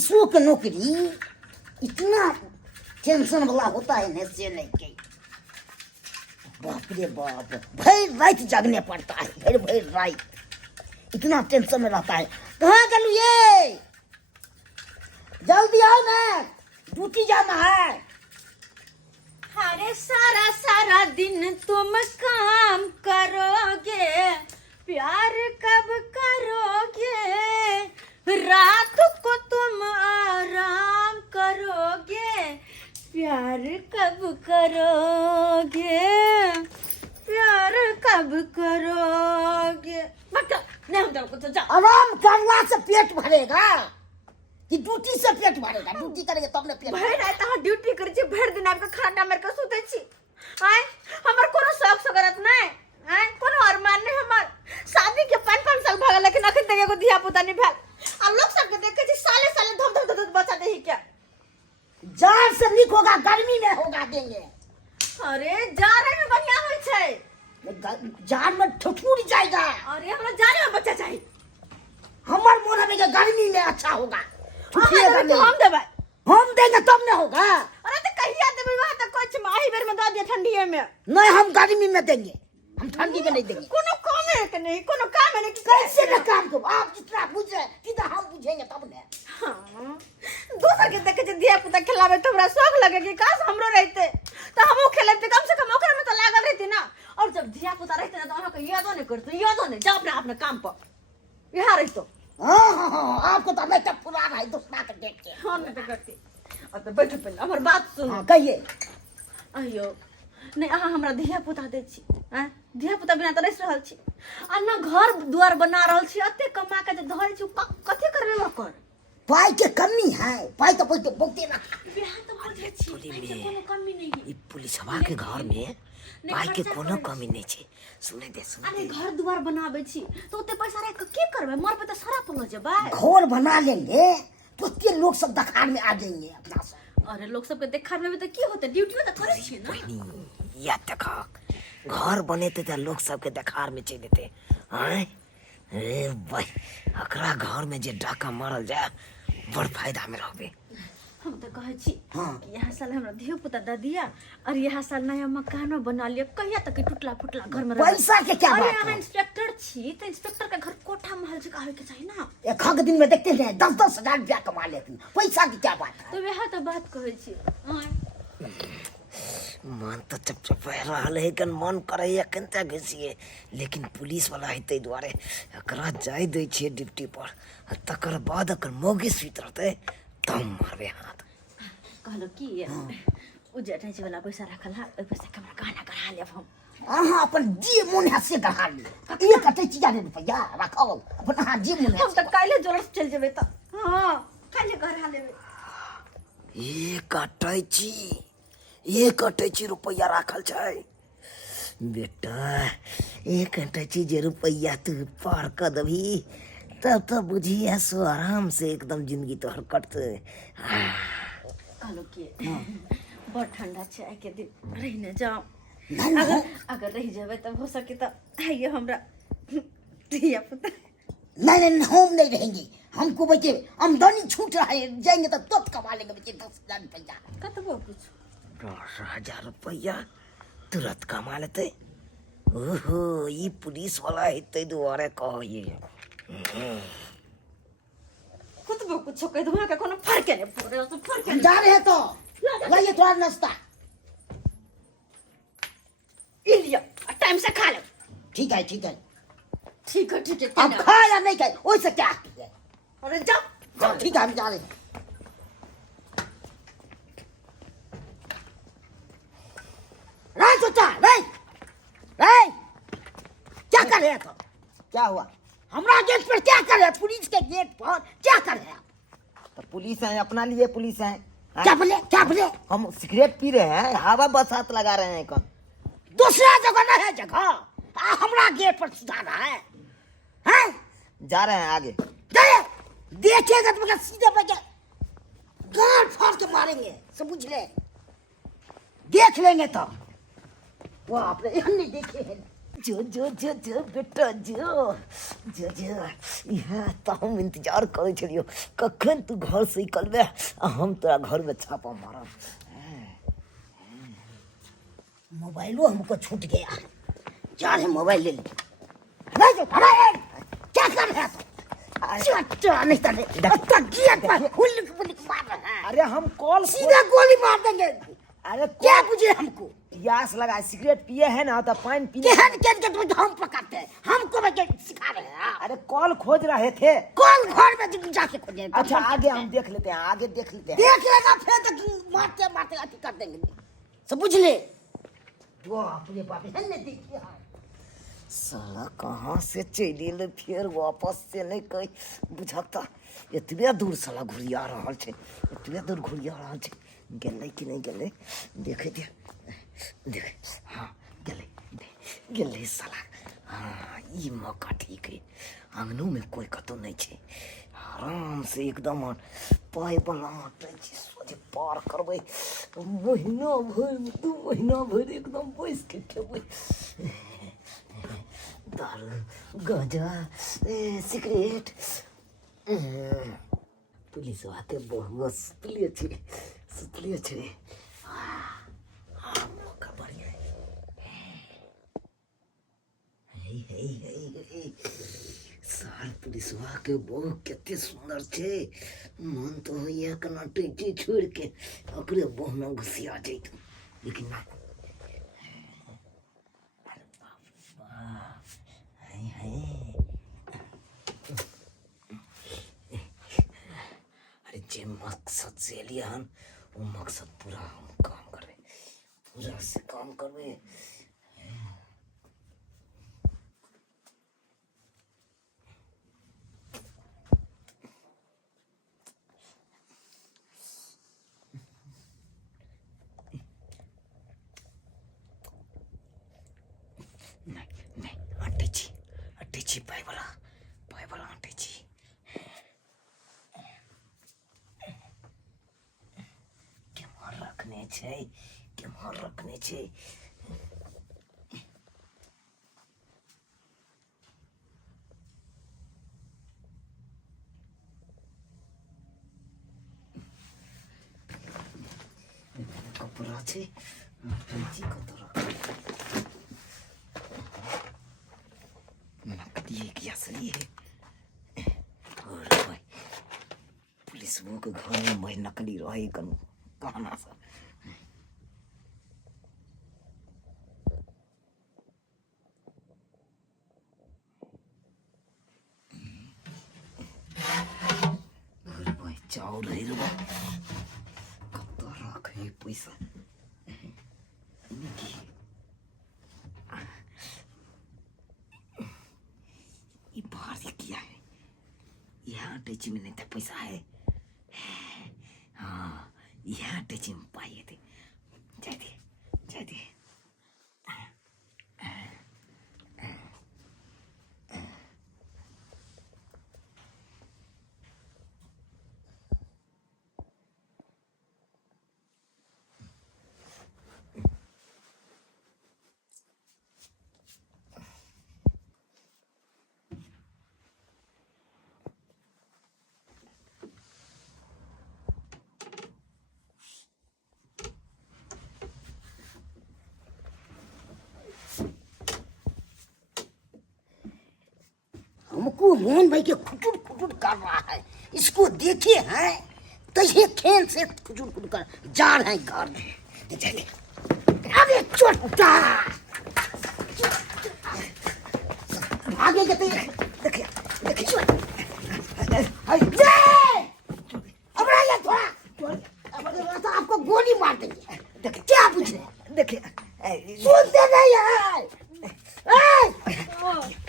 पुलिसों की नौकरी इतना टेंशन वाला होता है ना, से नहीं के बाप रे बाप, भर रात जागने पड़ता है, भर रात इतना टेंशन में रहता है। कहाँ गलू ये, जल्दी आओ ना, ड्यूटी जाना है। अरे सारा सारा दिन तुम काम करोगे, प्यार कब करोगे, रात को तुम आराम करोगे, प्यार कब करोगे, प्यार कब करोगे। नहीं हम तो जा। आराम करने से पेट भरेगा कि ड्यूटी से पेट भरेगा? ड्यूटी करेंगे तब ना पेट भर रहता है, ड्यूटी करे छी, भर दिन आपका खाना मेरे को सुते छी। आय हमर कोनो शौक सगरत नहीं, आय कोनो अरमान नहीं हमर। शादी के 5-5 साल भागल, लेकिन अखन तक एगो धिया पुता नहीं भेल। अब लोग सब के देखे छी साले साले धम धम बच्चा देही क्या। जार से निक होगा, गर्मी में होगा देंगे। अरे जारे में बढ़िया होय छै, जार में ठठुर जाएगा। अरे हमरा जारे में बच्चा चाहिए। हमर मोन में गर्मी में अच्छा होगा, ठुठिएगा नहीं। हम देबै, हम देंगे तब ना होगा। अरे तो कहिया देबै, वहां तक कुछ माही बेर में दे दिया ठंडीए में। नहीं, हम गर्मी में देंगे, हम ठंडी में नहीं देंगे। कोनो काम है कि नहीं, कोनो काम है नहीं कि कैसे ना काम को आप जितना बुझे कितना हम बुझेंगे तब ने। हाँ। दूसर के देखे जे धिया पुता खिलावे तो हमरा शौक लगे कि काश हमरो रहते तो हमहू खेलते, कम से कम ओकरा में तो लागल रहती ना। और जब धिया पुता रहते ना तो अहाँ को यादो नहीं करते, यादो नहीं जा अपने अपने काम पर यहाँ रहतो। हाँ, आपको तो मैं तब पुराना है दूसरा के देख के। हाँ मैं तो करती। अब तो बैठो पहले हमर बात सुनो। कहिए। अयो नहीं, अहाँ हमरा धिया पुता दे छी, हैं धिया पुता बिना तो रह रहल छी, आ ना घर द्वार बना रहल छी, अते कमा के जे धरे छी कथि करबे ओकर। पाई के कमी है, पाई तो बोलते ना। बिहार तो बोलते छी, पाई के कोनो कमी नहीं है। ई पुलिसवा के घर में पाई के कोनो कमी नहीं छे। सुने दे अरे घर द्वार बनाबे छी तो ओते पैसा रख के की करबे, मर पे तो सारा पलो जेबे। घर बना लेंगे तो ते लोग सब दखाड़ में आ जाएंगे अपना सब। अरे लोग सब के देखार में भी तो की होते, ड्यूटी में तो करे छी ना। या देखा घर बनेते त लोग सबके देखार में चल देते हैं। अरे भाई अकरा घर में जे डाका मारल जाए बड़ फायदा में रहबे। हम तो कहे छी हाँ। कि यह साल हमरा धियो पुता दे दिया और यह साल नया मकान बना लिया, कहिया तक टूटला फुटला घर में रहबे। पैसा के क्या अरे बात यहाँ है? इंस्पेक्टर छी तो इंस्पेक्टर का घर कोठा महल जगह होके चाहिए ना। एक हक दिन में देखते हैं 10-10 हजार रुपया कमा लेते हैं, पैसा की क्या बात है? तो वह तो बात कहे छी। मन तो चप रहल है, कन मन करे कनता घिसिए, लेकिन पुलिस वाला है तै द्वारे एकरा जाय दै छे ड्यूटी पर, तकर बाद अकर मोगी सुत रहते तम मारबे हाथ। कहलो कि उ जेठाई जी वाला पैसा रखल है, ओइ पैसा के हमरा गहना गढ़ा लेब हम। अहाँ अपन जे मन है से गढ़ा ली, एक अटैची जाने रुपया रखल अपन अहाँ जे मन है। हम तो काले जोर से चल जेबे त। हां काले गढ़ा लेबे। एक अटैची रुपया राखल छै बेटा। एक अटैची जे रुपया तू पार कर दबी तब तो बुझिए सो आराम से एकदम जिंदगी तोहर कटते। कहलो कि बहुत ठंडा छै, आइ के दिन रह न जाओ। नहीं, अगर रह जेबे तब हो सके तो आइए हमरा धिया पुता। नहीं, हम नहीं रहेंगे, हमको बच्चे आमदनी छूट रहा है, जाएंगे तो तुरंत कमा लेंगे बच्चे 10 हजार रुपया। कतबो कुछ 10,000 रुपया तुरंत कमा लेते। ओहो ये पुलिस वाला है तै दुआरे कहो ये। कतबो कुछ कह दो, वहां का कोनो फर्क नहीं पड़े तो फर्क हम जा रहे हैं तो लाइए थोड़ा नाश्ता। लिया टाइम से खा लो। ठीक है ठीक है अब खाए या नहीं खाए वैसे क्या है? अरे जाओ हाँ, ठीक है हम जा रहे हैं। रे चाचा, रे क्या कर रहे हैं तुम? क्या हुआ? हमारा गेट पर क्या कर रहे हैं? पुलिस के गेट पर क्या कर रहे हैं? तो पुलिस है, अपना लिए पुलिस है। क्या बोले? हम सिगरेट पी रहे हैं, हवा बसात लगा रहे हैं कौन? दूसरा जगह नहीं है जगह, हमारा गेट पर सुधारना है, हैं? जा रहे हैं आगे। देखिएगा तो सीधे पे गाड़ फाड़ के मारेंगे, समझ ले। देख लेंगे तो वो आपने नहीं देखे हैं। जो बेटा जो यहाँ तो हम इंतजार करे छलियो कखन तू घर से निकलबे आ हम तोरा घर में छापा मारब। मोबाइलो हमको छूट गया। जा रहे मोबाइल ले ले। क्या कर रहा है? नहीं मार रहा है। अरे हम कॉल सीधा गोली मार देंगे। अरे क्या पूछे हमको? प्यास लगा सिगरेट पिए है ना तो पानी पीने हम पकाते हैं, हमको सिखा रहे हैं। अरे कॉल खोज रहे थे। कौन घर में जाके खोजे? अच्छा आगे हम देख लेते हैं, आगे देख लेते हैं। देख लेगा फिर तो मारते मारते अति कर देंगे। सब बुझ ले। बाप रे बाप, देखिए साला कहाँ से चलिए फिर वापस से नहीं कहीं बुझाता। इतने दूर साला घुरिया रहा है, इतने दूर घुरिया रहा है। गेले कि नहीं गेले देखे दे, देखे हाँ गेले साला। हाँ ये मौका ठीक है। आंगनों में कोई कतो नहीं है, आराम से एकदम पाए बला सोचे पार करबे। महीना भर 2 महीना भर एकदम बैस के खेबे। दारू गांजा सिगरेट पुलिस आते बहुत सुतलिए छे। मौका बढ़िया है। साल पुलिस के बहु केते सुंदर छे। मन तो होइया कना टेची छोड़ के ओकरे बहु में घुसिया जैत, लेकिन ना। अरे जे मकसद से लिया हन वो मकसद पूरा हम काम करबे, पूरा से काम करबे। नहीं अटेची पाई वाला अटेची। केम्हर रखने छे। कपड़ा छे अटेची कत नकली है कि असली है? और भाई पुलिस वो के घर में मैं नकली रहे कनु कहना सा। अरे भाई चाउर है रे कत रखे पैसा ये बाहर से किया है। यहाँ टेची में नहीं था पैसा है। हाँ यहाँ टेची में पाए थे। जाए दे हमको मोहन भाई के खुटुट कर रहा है। इसको देखे हैं तो ये खेल से खुटुट कर जा रहे हैं घर में। चले अरे चोटा आगे के देखिए अब आपको गोली मार देंगे। देखिए क्या पूछ रहे? देखिए सुनते नहीं है।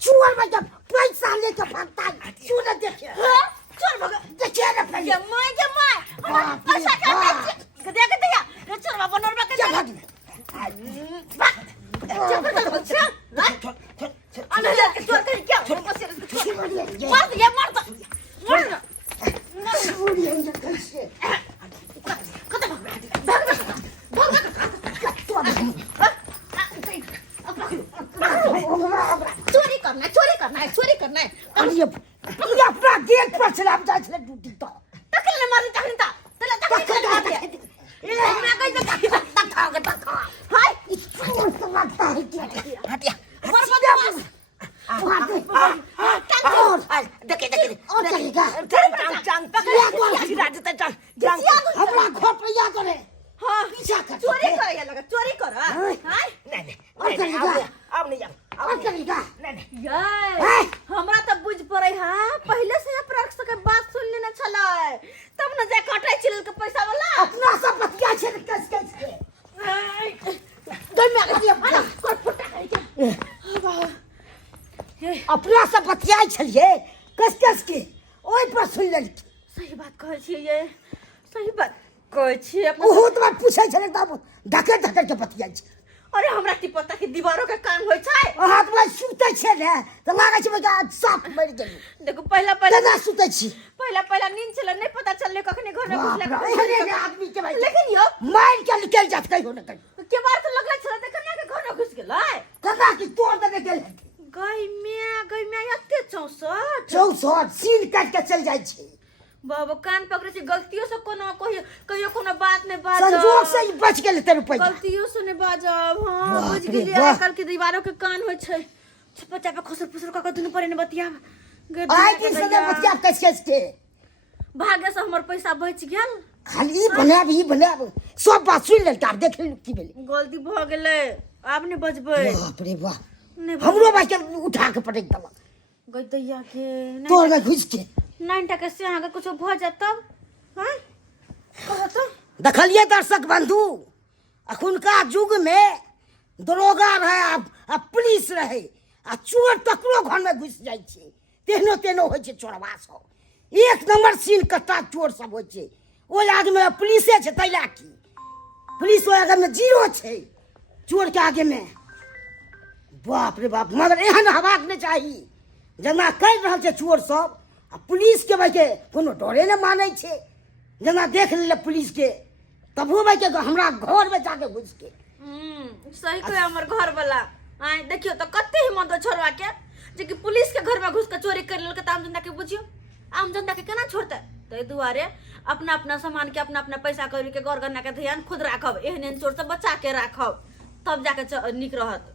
चूर में जब पैसा लेके भागता है चूर देखिए। चूर भगा देखिए ना पहले जमाई ऐसा क्या देख दिया रे चूर में बनोर में क्या भाग चल अरे चूर कर क्या मार दिया मार कैसे भाग घुसा देते चल जान हमरा घर पर या करे हां पीछा कर चोरी करे या लगा चोरी कर हां नहीं और करेगा अब नहीं और करेगा नहीं याय हमरा त बुझ पड़ै हां पहले से अपराध के बात सुन लेना छलै तब न जा कटाई चिल के पैसा वाला अपना सब बतिया छे कस के दे में आ दिया कोट फुटा करके अपना सब बतिया छलिए कस के ओइ पर सुन ले सही बात कहै छियै ये सही बात कहै छियै बहुत बार पूछै छले तब धके के बतिया छै अरे हमरा की पता कि दीवारों के काम होय छै हाथ में सुतै छै ने त लागे छै कि आज साफ मर गेल देखो पहला ना सुतै छी पहला नींद चले नहीं पता चलले कखने घर में घुसले अरे आदमी के भाई लेकिन यो मार के निकल जात कहियो न कहियो के बार तो लगला छले त कन्या के घर में घुस गेलै कदा की तोड़ दे गेल गई में एते 64 64 सीन काट के चल जाय छै बाबा कान पकड़े छै गलतियों से कोनो कहियो कोनो बात नहीं बाज संजोग से ही बच गेल तेरे रुपया गलतियों से नहीं बाजब हां बाप बुझ रे गेलिए बाप। आजकल के दीवारों के कान होय छै छप्पा चापा खसर फसर का दुनु परे ने बतिया आइ की सदा बतिया कैसे के भाग्य से हमर पैसा बच गेल खाली बनाब सब बात सुन ले तार देख ले की भेले गलती भ गेलै आब नहीं बजबै बाप रे बाप नहीं हमरो भाई के उठा के पटक देलक गदैया के तोड़ में घुस के 9 टका से अहाँ के कुछ भ जात तब हैं कह तो देखलिए दर्शक बंधु अखुनका युग में दरोगा रहे आ पुलिस रहे आ चोर तकरो घर में घुस जाय छै तेहनो होय छै चोरवा सब एक नंबर सीन कट्टा चोर सब होय छै ओइ आगे में पुलिसे छै तैला की पुलिस ओइ आगे में जीरो छै चोर के आगे में बाप रे बाप मगर एहन हवाक नहीं चाहिए जना कर रहल छै चोर सब आ पुलिस के भाई के कोनो डरे न मानै छै जना देख ले पुलिस के तबो भाई के हमरा घर में जाके घुस के सही कहे हमर घर वाला आय देखियो तो कते हिम्मत हो छोरवा के जे कि पुलिस के घर में घुस के चोरी कर लेलक त आम जनता के बुझियो आम जनता के केना छोड़तै तै दुआरे अपना सामान के अपना पैसा कौड़ी के गौर गन्ना के ध्यान खुद राखब एहन चोर से बचा के राखब तब जाके निक रहत